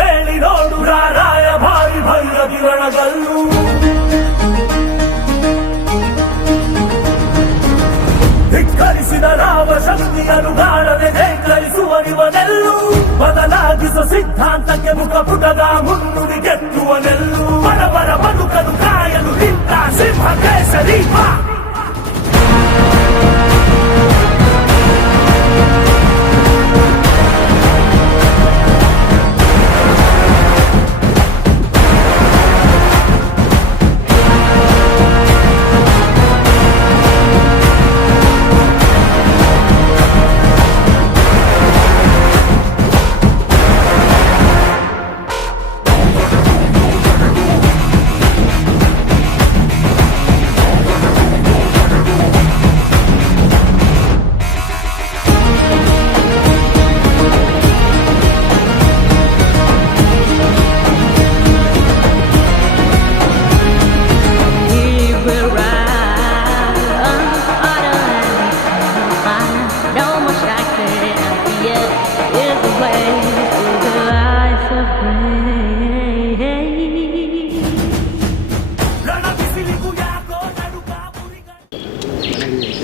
ಕೇಳಿ ನೋಡು ರಾರಾಯ ಭಾರಿ ಭೈರವಿ ರಣಗಲ್ಲು. ಧಿಕ್ಕರಿಸಿದ ರಾಮ ಶಕ್ತಿಯನ್ನು ಕಾಣದೆ ನೇಕರಿಸುವನಿವನೆಲ್ಲು. ಬದಲಾಗಿಸುವ ಸಿದ್ಧಾಂತಕ್ಕೆ ಮುಖಪುಟದ ಮುನ್ನುಡಿ ಗೆತ್ತುವನೆಲ್ಲು. ಬಡವರ ಬದುಕಲು ಕಾಯಲು ನಿಂತ ಸಿಂಹ ಕೇಸರಿ ಬಾ.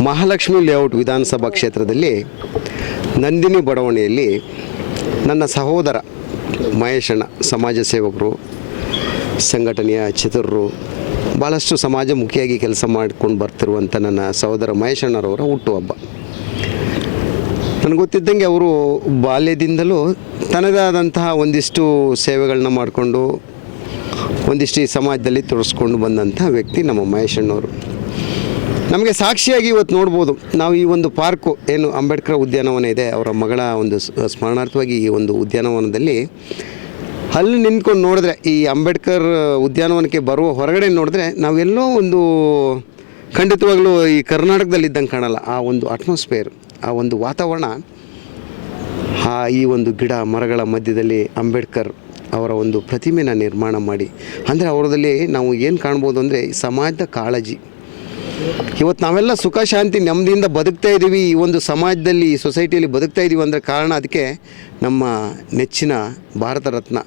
ಮಹಾಲಕ್ಷ್ಮಿ ಲೇಔಟ್ ವಿಧಾನಸಭಾ ಕ್ಷೇತ್ರದಲ್ಲಿ ನಂದಿನಿ ಬಡಾವಣೆಯಲ್ಲಿ ನನ್ನ ಸಹೋದರ ಮಹೇಶಣ್ಣ ಸಮಾಜ ಸೇವಕರು, ಸಂಘಟನೆಯ ಚತುರರು, ಭಾಳಷ್ಟು ಸಮಾಜಮುಖಿಯಾಗಿ ಕೆಲಸ ಮಾಡಿಕೊಂಡು ಬರ್ತಿರುವಂಥ ನನ್ನ ಸಹೋದರ ಮಹೇಶಣ್ಣರವರ ಹುಟ್ಟುಹಬ್ಬ. ನನಗೆ ಗೊತ್ತಿದ್ದಂಗೆ ಅವರು ಬಾಲ್ಯದಿಂದಲೂ ತನ್ನದೇ ಆದಂತಹ ಒಂದಿಷ್ಟು ಸೇವೆಗಳನ್ನ ಮಾಡಿಕೊಂಡು ಒಂದಿಷ್ಟು ಈ ಸಮಾಜದಲ್ಲಿ ತೊಡಸ್ಕೊಂಡು ಬಂದಂಥ ವ್ಯಕ್ತಿ ನಮ್ಮ ಮಹೇಶಣ್ಣವರು. ನಮಗೆ ಸಾಕ್ಷಿಯಾಗಿ ಇವತ್ತು ನೋಡ್ಬೋದು. ನಾವು ಈ ಒಂದು ಪಾರ್ಕು ಏನು ಅಂಬೇಡ್ಕರ್ ಉದ್ಯಾನವನ ಇದೆ, ಅವರ ಮಗಳ ಒಂದು ಸ್ಮರಣಾರ್ಥವಾಗಿ ಈ ಒಂದು ಉದ್ಯಾನವನದಲ್ಲಿ ಅಲ್ಲಿ ನಿಂತ್ಕೊಂಡು ನೋಡಿದ್ರೆ, ಈ ಅಂಬೇಡ್ಕರ್ ಉದ್ಯಾನವನಕ್ಕೆ ಬರುವ ಹೊರಗಡೆ ನೋಡಿದ್ರೆ ನಾವೆಲ್ಲೋ ಒಂದು ಖಂಡಿತವಾಗ್ಲೂ ಈ ಕರ್ನಾಟಕದಲ್ಲಿದ್ದಂಗೆ ಕಾಣಲ್ಲ. ಆ ಒಂದು ಅಟ್ಮಾಸ್ಫಿಯರ್, ಆ ಒಂದು ವಾತಾವರಣ, ಈ ಒಂದು ಗಿಡ ಮರಗಳ ಮಧ್ಯದಲ್ಲಿ ಅಂಬೇಡ್ಕರ್ ಅವರ ಒಂದು ಪ್ರತಿಮೆನ ನಿರ್ಮಾಣ ಮಾಡಿ, ಅಂದರೆ ಅವರದಲ್ಲಿ ನಾವು ಏನು ಕಾಣ್ಬೋದು ಅಂದರೆ ಸಮಾಜದ ಕಾಳಜಿ. ಇವತ್ತು ನಾವೆಲ್ಲ ಸುಖ ಶಾಂತಿ ನೆಮ್ಮದಿಯಿಂದ ಬದುಕ್ತಾ ಇದ್ದೀವಿ, ಈ ಒಂದು ಸಮಾಜದಲ್ಲಿ ಈ ಸೊಸೈಟಿಯಲ್ಲಿ ಬದುಕ್ತಾ ಇದ್ದೀವಿ ಅಂದರೆ ಕಾರಣ ಅದಕ್ಕೆ ನಮ್ಮ ನೆಚ್ಚಿನ ಭಾರತ ರತ್ನ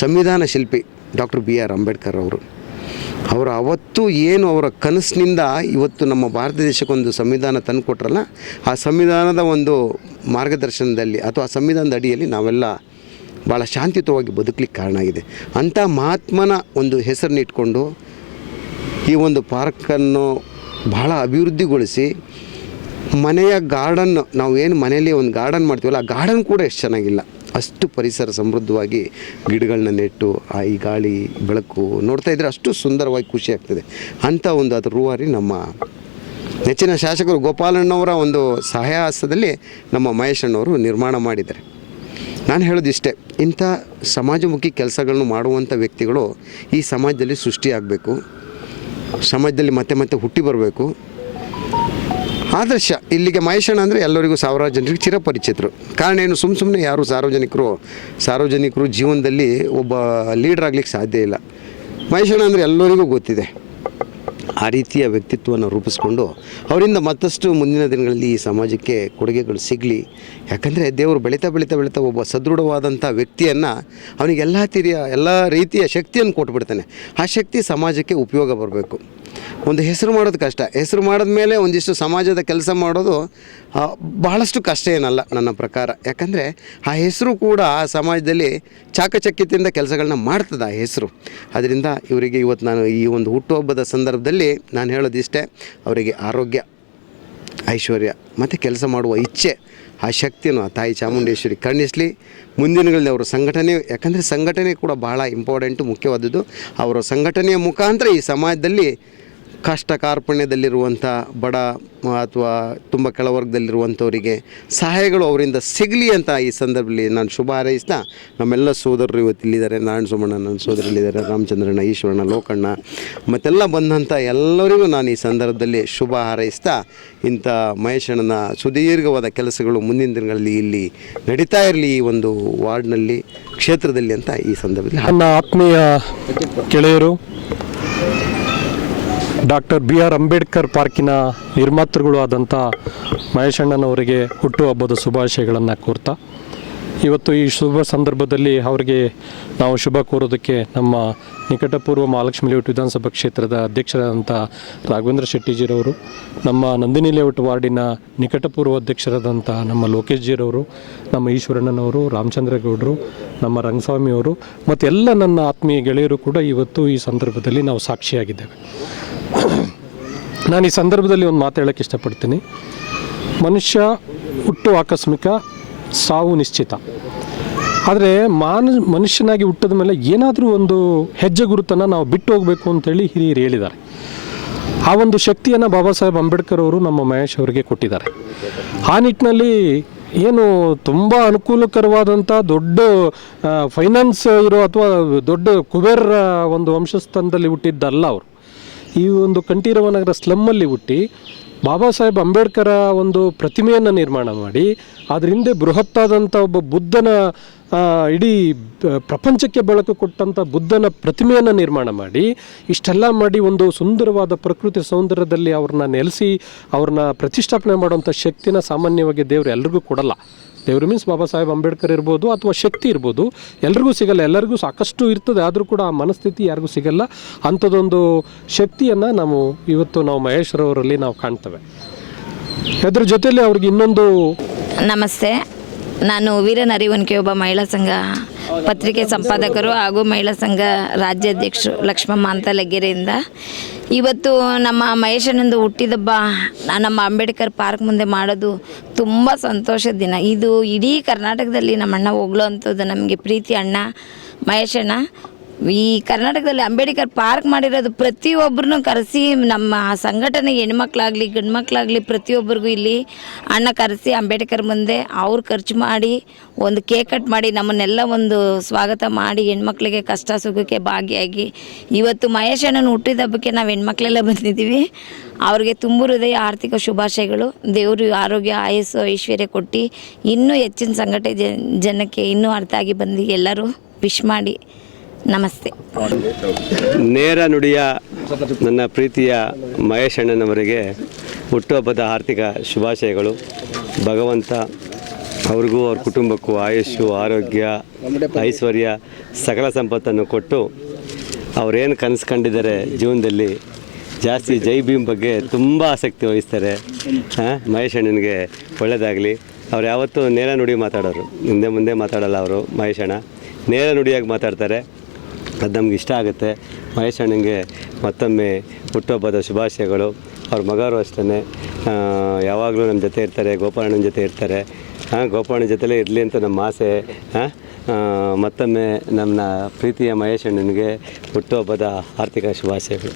ಸಂವಿಧಾನ ಶಿಲ್ಪಿ ಡಾಕ್ಟರ್ BR ಅಂಬೇಡ್ಕರ್ ಅವರು ಅವತ್ತು ಏನು ಅವರ ಕನಸಿನಿಂದ ಇವತ್ತು ನಮ್ಮ ಭಾರತ ದೇಶಕ್ಕೊಂದು ಸಂವಿಧಾನ ತಂದು ಕೊಟ್ರಲ್ಲ, ಆ ಸಂವಿಧಾನದ ಒಂದು ಮಾರ್ಗದರ್ಶನದಲ್ಲಿ ಅಥವಾ ಸಂವಿಧಾನದ ಅಡಿಯಲ್ಲಿ ನಾವೆಲ್ಲ ಭಾಳ ಶಾಂತಿಯುತವಾಗಿ ಬದುಕಲಿಕ್ಕೆ ಕಾರಣ ಆಗಿದೆ. ಅಂಥ ಮಹಾತ್ಮನ ಒಂದು ಹೆಸರನ್ನ ಇಟ್ಕೊಂಡು ಈ ಒಂದು ಪಾರ್ಕನ್ನು ಭಾಳ ಅಭಿವೃದ್ಧಿಗೊಳಿಸಿ ಮನೆಯ ಗಾರ್ಡನ್, ನಾವು ಏನು ಮನೆಯಲ್ಲಿ ಒಂದು ಗಾರ್ಡನ್ ಮಾಡ್ತೀವಲ್ಲ, ಆ ಗಾರ್ಡನ್ ಕೂಡ ಎಷ್ಟು ಚೆನ್ನಾಗಿಲ್ಲ, ಅಷ್ಟು ಪರಿಸರ ಸಮೃದ್ಧವಾಗಿ ಗಿಡಗಳನ್ನ ನೆಟ್ಟು ಈ ಗಾಳಿ ಬೆಳಕು ನೋಡ್ತಾ ಇದ್ದರೆ ಅಷ್ಟು ಸುಂದರವಾಗಿ ಖುಷಿ ಆಗ್ತದೆ. ಅಂಥ ಒಂದು ಅದು ರೂವಾರಿ ನಮ್ಮ ನೆಚ್ಚಿನ ಶಾಸಕರು ಗೋಪಾಲಣ್ಣವರ ಒಂದು ಸಹಾಯ ಹಸ್ತದಲ್ಲಿ ನಮ್ಮ ಮಹೇಶಣ್ಣವರು ನಿರ್ಮಾಣ ಮಾಡಿದ್ದಾರೆ. ನಾನು ಹೇಳೋದಿಷ್ಟೇ, ಇಂಥ ಸಮಾಜಮುಖಿ ಕೆಲಸಗಳನ್ನು ಮಾಡುವಂಥ ವ್ಯಕ್ತಿಗಳು ಈ ಸಮಾಜದಲ್ಲಿ ಸೃಷ್ಟಿಯಾಗಬೇಕು, ಸಮಾಜದಲ್ಲಿ ಮತ್ತೆ ಮತ್ತೆ ಹುಟ್ಟಿ ಬರಬೇಕು. ಆದರ್ಶ ಇಲ್ಲಿಗೆ ಮಹೇಶಣ್ಣ ಅಂದರೆ ಎಲ್ಲರಿಗೂ ಸಾವಿರಾರು ಜನರಿಗೆ ಚಿರಪರಿಚಿತರು. ಕಾರಣ ಏನು, ಸುಮ್ಮನೆ ಯಾರು ಸಾರ್ವಜನಿಕರು ಜೀವನದಲ್ಲಿ ಒಬ್ಬ ಲೀಡರ್ ಆಗಲಿಕ್ಕೆ ಸಾಧ್ಯ ಇಲ್ಲ. ಮಹೇಶಣ್ಣ ಅಂದರೆ ಎಲ್ಲರಿಗೂ ಗೊತ್ತಿದೆ. ಆ ರೀತಿಯ ವ್ಯಕ್ತಿತ್ವವನ್ನು ರೂಪಿಸ್ಕೊಂಡು ಅವರಿಂದ ಮತ್ತಷ್ಟು ಮುಂದಿನ ದಿನಗಳಲ್ಲಿ ಈ ಸಮಾಜಕ್ಕೆ ಕೊಡುಗೆಗಳು ಸಿಗಲಿ. ಯಾಕಂದರೆ ದೇವರು ಬೆಳೀತಾ ಒಬ್ಬ ಸದೃಢವಾದಂಥ ವ್ಯಕ್ತಿಯನ್ನು ಅವನಿಗೆ ಎಲ್ಲ ರೀತಿಯ ಶಕ್ತಿಯನ್ನು ಕೊಟ್ಬಿಡ್ತಾನೆ. ಆ ಶಕ್ತಿ ಸಮಾಜಕ್ಕೆ ಉಪಯೋಗ ಬರಬೇಕು. ಒಂದು ಹೆಸರು ಮಾಡೋದು ಕಷ್ಟ, ಹೆಸರು ಮಾಡಿದ ಮೇಲೆ ಒಂದಿಷ್ಟು ಸಮಾಜದ ಕೆಲಸ ಮಾಡೋದು ಬಹಳಷ್ಟು ಕಷ್ಟ ಏನಲ್ಲ ನನ್ನ ಪ್ರಕಾರ. ಯಾಕಂದರೆ ಆ ಹೆಸರು ಕೂಡ ಆ ಸಮಾಜದಲ್ಲಿ ಚಾಕಚಕ್ಯತೆಯಿಂದ ಕೆಲಸಗಳನ್ನ ಮಾಡ್ತದೆ ಆ ಹೆಸರು. ಅದರಿಂದ ಇವರಿಗೆ ಇವತ್ತು ನಾನು ಈ ಒಂದು ಹುಟ್ಟುಹಬ್ಬದ ಸಂದರ್ಭದಲ್ಲಿ ನಾನು ಹೇಳೋದಿಷ್ಟೇ, ಅವರಿಗೆ ಆರೋಗ್ಯ, ಐಶ್ವರ್ಯ ಮತ್ತು ಕೆಲಸ ಮಾಡುವ ಇಚ್ಛೆ, ಆ ಶಕ್ತಿಯನ್ನು ಆ ತಾಯಿ ಚಾಮುಂಡೇಶ್ವರಿ ಕರುಣಿಸಲಿ. ಮುಂದಿನಗಳಲ್ಲಿ ಅವರ ಸಂಘಟನೆ, ಯಾಕಂದರೆ ಸಂಘಟನೆ ಕೂಡ ಭಾಳ ಇಂಪಾರ್ಟೆಂಟು, ಮುಖ್ಯವಾದದ್ದು. ಅವರ ಸಂಘಟನೆಯ ಮುಖಾಂತರ ಈ ಸಮಾಜದಲ್ಲಿ ಕಷ್ಟ ಕಾರ್ಪಣ್ಯದಲ್ಲಿರುವಂಥ ಬಡ ಅಥವಾ ತುಂಬ ಕೆಳವರ್ಗದಲ್ಲಿರುವಂಥವರಿಗೆ ಸಹಾಯಗಳು ಅವರಿಂದ ಸಿಗಲಿ ಅಂತ ಈ ಸಂದರ್ಭದಲ್ಲಿ ನಾನು ಶುಭ ಹಾರೈಸ್ತಾ, ನಮ್ಮೆಲ್ಲ ಸೋದರರು ಇವತ್ತು ಇಲ್ಲಿದ್ದಾರೆ. ನಾರಾಯಣ ಸೋಮಣ್ಣ ನನ್ನ ಸೋದರಲ್ಲಿದ್ದಾರೆ, ರಾಮಚಂದ್ರಣ್ಣ, ಈಶ್ವರಣ್ಣ, ಲೋಕಣ್ಣ ಮತ್ತೆಲ್ಲ ಬಂದಂಥ ಎಲ್ಲರಿಗೂ ನಾನು ಈ ಸಂದರ್ಭದಲ್ಲಿ ಶುಭ ಹಾರೈಸ್ತಾ, ಇಂಥ ಮಹೇಶಣ್ಣನ ಸುದೀರ್ಘವಾದ ಕೆಲಸಗಳು ಮುಂದಿನ ದಿನಗಳಲ್ಲಿ ಇಲ್ಲಿ ನಡೀತಾ ಇರಲಿ ಈ ಒಂದು ವಾರ್ಡ್ನಲ್ಲಿ, ಕ್ಷೇತ್ರದಲ್ಲಿ ಅಂತ ಈ ಸಂದರ್ಭದಲ್ಲಿ ನನ್ನ ಆತ್ಮೀಯ ಗೆಳೆಯರು, ಡಾಕ್ಟರ್ BR ಅಂಬೇಡ್ಕರ್ ಪಾರ್ಕಿನ ನಿರ್ಮಾತೃಗಳು ಆದಂಥ ಮಹೇಶಣ್ಣನವರಿಗೆ ಹುಟ್ಟುಹಬ್ಬದ ಶುಭಾಶಯಗಳನ್ನು ಕೋರ್ತಾ, ಇವತ್ತು ಈ ಶುಭ ಸಂದರ್ಭದಲ್ಲಿ ಅವರಿಗೆ ನಾವು ಶುಭ ಕೋರೋದಕ್ಕೆ ನಮ್ಮ ನಿಕಟಪೂರ್ವ ಮಹಾಲಕ್ಷ್ಮಿ ಲೇಔಟ್ ವಿಧಾನಸಭಾ ಕ್ಷೇತ್ರದ ಅಧ್ಯಕ್ಷರಾದಂಥ ರಾಘವೇಂದ್ರ ಶೆಟ್ಟಿಜಿರವರು, ನಮ್ಮ ನಂದಿನಿ ಲೇಔಟ್ ವಾರ್ಡಿನ ನಿಕಟಪೂರ್ವ ಅಧ್ಯಕ್ಷರಾದಂಥ ನಮ್ಮ ಲೋಕೇಶ್ ಜಿರವರು, ನಮ್ಮ ಈಶ್ವರಣ್ಣನವರು, ರಾಮಚಂದ್ರಗೌಡರು, ನಮ್ಮ ರಂಗಸ್ವಾಮಿಯವರು ಮತ್ತು ಎಲ್ಲ ನನ್ನ ಆತ್ಮೀಯ ಗೆಳೆಯರು ಕೂಡ ಇವತ್ತು ಈ ಸಂದರ್ಭದಲ್ಲಿ ನಾವು ಸಾಕ್ಷಿಯಾಗಿದ್ದೇವೆ. ನಾನು ಈ ಸಂದರ್ಭದಲ್ಲಿ ಒಂದು ಮಾತು ಹೇಳೋಕ್ಕೆ ಇಷ್ಟಪಡ್ತೀನಿ. ಮನುಷ್ಯ ಹುಟ್ಟು ಆಕಸ್ಮಿಕ, ಸಾವು ನಿಶ್ಚಿತ. ಆದರೆ ಮನುಷ್ಯನಾಗಿ ಹುಟ್ಟಿದ ಮೇಲೆ ಏನಾದರೂ ಒಂದು ಹೆಜ್ಜೆ ಗುರುತನ್ನು ನಾವು ಬಿಟ್ಟು ಹೋಗಬೇಕು ಅಂತೇಳಿ ಹಿರಿಯರು ಹೇಳಿದ್ದಾರೆ. ಆ ಒಂದು ಶಕ್ತಿಯನ್ನು ಬಾಬಾ ಸಾಹೇಬ್ ಅಂಬೇಡ್ಕರ್ ಅವರು ನಮ್ಮ ಮಹೇಶ್ ಅವರಿಗೆ ಕೊಟ್ಟಿದ್ದಾರೆ. ಆ ನಿಟ್ಟಿನಲ್ಲಿ ಏನು ತುಂಬ ಅನುಕೂಲಕರವಾದಂಥ ದೊಡ್ಡ ಫೈನಾನ್ಸ್ ಇರೋ ಅಥವಾ ದೊಡ್ಡ ಕುಬೇರ ಒಂದು ವಂಶಸ್ಥಾನದಲ್ಲಿ ಹುಟ್ಟಿದ್ದಲ್ಲ ಅವರು. ಈ ಒಂದು ಕಂಠೀರವ ನಗರ ಸ್ಲಮ್ಮಲ್ಲಿ ಹುಟ್ಟಿ ಬಾಬಾ ಸಾಹೇಬ್ ಅಂಬೇಡ್ಕರ ಒಂದು ಪ್ರತಿಮೆಯನ್ನು ನಿರ್ಮಾಣ ಮಾಡಿ ಅದ್ರ ಹಿಂದೆ ಬೃಹತ್ತಾದಂಥ ಒಬ್ಬ ಬುದ್ಧನ ಇಡೀ ಪ್ರಪಂಚಕ್ಕೆ ಬೆಳಕು ಕೊಟ್ಟಂಥ ಬುದ್ಧನ ಪ್ರತಿಮೆಯನ್ನು ನಿರ್ಮಾಣ ಮಾಡಿ ಇಷ್ಟೆಲ್ಲ ಮಾಡಿ ಒಂದು ಸುಂದರವಾದ ಪ್ರಕೃತಿ ಸೌಂದರ್ಯದಲ್ಲಿ ಅವ್ರನ್ನ ನೆಲೆಸಿ ಅವ್ರನ್ನ ಪ್ರತಿಷ್ಠಾಪನೆ ಮಾಡುವಂಥ ಶಕ್ತಿನ ಸಾಮಾನ್ಯವಾಗಿ ದೇವರು ಎಲ್ರಿಗೂ ಕೊಡಲ್ಲ. ದೇವರು ಮೀನ್ಸ್ ಬಾಬಾ ಸಾಹೇಬ್ ಅಂಬೇಡ್ಕರ್ ಇರ್ಬೋದು ಅಥವಾ ಶಕ್ತಿ ಇರ್ಬೋದು, ಎಲ್ರಿಗೂ ಸಿಗಲ್ಲ. ಎಲ್ಲರಿಗೂ ಸಾಕಷ್ಟು ಇರ್ತದೆ, ಆದರೂ ಕೂಡ ಆ ಮನಸ್ಥಿತಿ ಯಾರಿಗೂ ಸಿಗಲ್ಲ. ಅಂಥದ್ದೊಂದು ಶಕ್ತಿಯನ್ನು ನಾವು ಮಹೇಶ್ವರವರಲ್ಲಿ ನಾವು ಕಾಣ್ತೇವೆ. ಅದ್ರ ಜೊತೆಯಲ್ಲಿ ಅವ್ರಿಗೆ ಇನ್ನೊಂದು ನಮಸ್ತೆ, ನಾನು ವೀರನರಿವನ್ಕೆ ಒಬ್ಬ ಮಹಿಳಾ ಸಂಘ ಪತ್ರಿಕೆ ಸಂಪಾದಕರು ಹಾಗೂ ಮಹಿಳಾ ಸಂಘ ರಾಜ್ಯಾಧ್ಯಕ್ಷರು ಲಕ್ಷ್ಮಮ್ಮ ಅಂತ ಲಗ್ಗೆರೆಯಿಂದ. ಇವತ್ತು ನಮ್ಮ ಮಹೇಶಣ್ಣಂದು ಹುಟ್ಟಿದಬ್ಬ ನಮ್ಮ ಅಂಬೇಡ್ಕರ್ ಪಾರ್ಕ್ ಮುಂದೆ ಮಾಡೋದು ತುಂಬ ಸಂತೋಷದ ದಿನ. ಇದು ಇಡೀ ಕರ್ನಾಟಕದಲ್ಲಿ ನಮ್ಮ ಅಣ್ಣ ಹೋಗ್ಲೋ ಅಂಥದ್ದು ನಮಗೆ ಪ್ರೀತಿ ಅಣ್ಣ ಮಹೇಶಣ್ಣ. ಈ ಕರ್ನಾಟಕದಲ್ಲಿ ಅಂಬೇಡ್ಕರ್ ಪಾರ್ಕ್ ಮಾಡಿರೋದು ಪ್ರತಿಯೊಬ್ಬರನ್ನೂ ಕರೆಸಿ ನಮ್ಮ ಸಂಘಟನೆ ಹೆಣ್ಮಕ್ಳಾಗಲಿ ಗಂಡು ಮಕ್ಕಳಾಗಲಿ ಪ್ರತಿಯೊಬ್ಬರಿಗೂ ಇಲ್ಲಿ ಅಣ್ಣ ಕರೆಸಿ ಅಂಬೇಡ್ಕರ್ ಮುಂದೆ ಅವ್ರು ಖರ್ಚು ಮಾಡಿ ಒಂದು ಕೇಕ್ ಕಟ್ ಮಾಡಿ ನಮ್ಮನ್ನೆಲ್ಲ ಒಂದು ಸ್ವಾಗತ ಮಾಡಿ ಹೆಣ್ಮಕ್ಳಿಗೆ ಕಷ್ಟ ಸುಖಕ್ಕೆ ಭಾಗಿಯಾಗಿ ಇವತ್ತು ಮಹೇಶಣ್ಣನ ಹುಟ್ಟಿದ ಹಬ್ಬಕ್ಕೆ ನಾವು ಹೆಣ್ಮಕ್ಳೆಲ್ಲ ಬಂದಿದ್ದೀವಿ. ಅವ್ರಿಗೆ ತುಂಬ ಹೃದಯ ಆರ್ಥಿಕ ಶುಭಾಶಯಗಳು. ದೇವರು ಆರೋಗ್ಯ ಆಯಸ್ಸು ಐಶ್ವರ್ಯ ಕೊಟ್ಟು ಇನ್ನೂ ಹೆಚ್ಚಿನ ಸಂಘಟನೆ ಜನಕ್ಕೆ ಇನ್ನೂ ಅರ್ಥ ಆಗಿ ಬಂದು ಎಲ್ಲರೂ ವಿಶ್ ಮಾಡಿ ನಮಸ್ತೆ. ನೇರ ನುಡಿಯ ನನ್ನ ಪ್ರೀತಿಯ ಮಹೇಶ್ ಅಣ್ಣನವರಿಗೆ ಹುಟ್ಟುಹಬ್ಬದ ಆರ್ಥಿಕ ಶುಭಾಶಯಗಳು. ಭಗವಂತ ಅವ್ರಿಗೂ ಅವ್ರ ಕುಟುಂಬಕ್ಕೂ ಆಯುಷ್ಯು ಆರೋಗ್ಯ ಐಶ್ವರ್ಯ ಸಕಲ ಸಂಪತ್ತನ್ನು ಕೊಟ್ಟು ಅವರೇನು ಕನಸು ಕಂಡಿದ್ದಾರೆ ಜೀವನದಲ್ಲಿ, ಜಾಸ್ತಿ ಜೈ ಭೀಮ್ ಬಗ್ಗೆ ತುಂಬ ಆಸಕ್ತಿ ವಹಿಸ್ತಾರೆ. ಮಹೇಶ್ ಅಣ್ಣನಿಗೆ ಒಳ್ಳೆಯದಾಗಲಿ. ಅವ್ರು ಯಾವತ್ತೂ ನೇರ ನುಡಿ ಮಾತಾಡೋರು, ಹಿಂದೆ ಮುಂದೆ ಮಾತಾಡಲ್ಲ ಅವರು. ಮಹೇಶ್ ಅಣ್ಣ ನೇರ ನುಡಿಯಾಗಿ ಮಾತಾಡ್ತಾರೆ, ಅದು ನಮ್ಗೆ ಇಷ್ಟ ಆಗುತ್ತೆ. ಮಹೇಶ್ ಅಣ್ಣನಿಗೆ ಮತ್ತೊಮ್ಮೆ ಹುಟ್ಟುಹಬ್ಬದ ಶುಭಾಶಯಗಳು. ಅವ್ರ ಮಗರು ಅಷ್ಟೇ ಯಾವಾಗಲೂ ನಮ್ಮ ಜೊತೆ ಇರ್ತಾರೆ, ಗೋಪಾಲಣ್ಣನ ಜೊತೆ ಇರ್ತಾರೆ. ಗೋಪಾಲಣ್ಣನ ಜೊತೆಲೇ ಇರಲಿ ಅಂತ ನಮ್ಮ ಆಸೆ. ಮತ್ತೊಮ್ಮೆ ನಮ್ಮ ಪ್ರೀತಿಯ ಮಹೇಶ್ ಅಣ್ಣನಿಗೆ ಹುಟ್ಟುಹಬ್ಬದ ಆರ್ಥಿಕ ಶುಭಾಶಯಗಳು.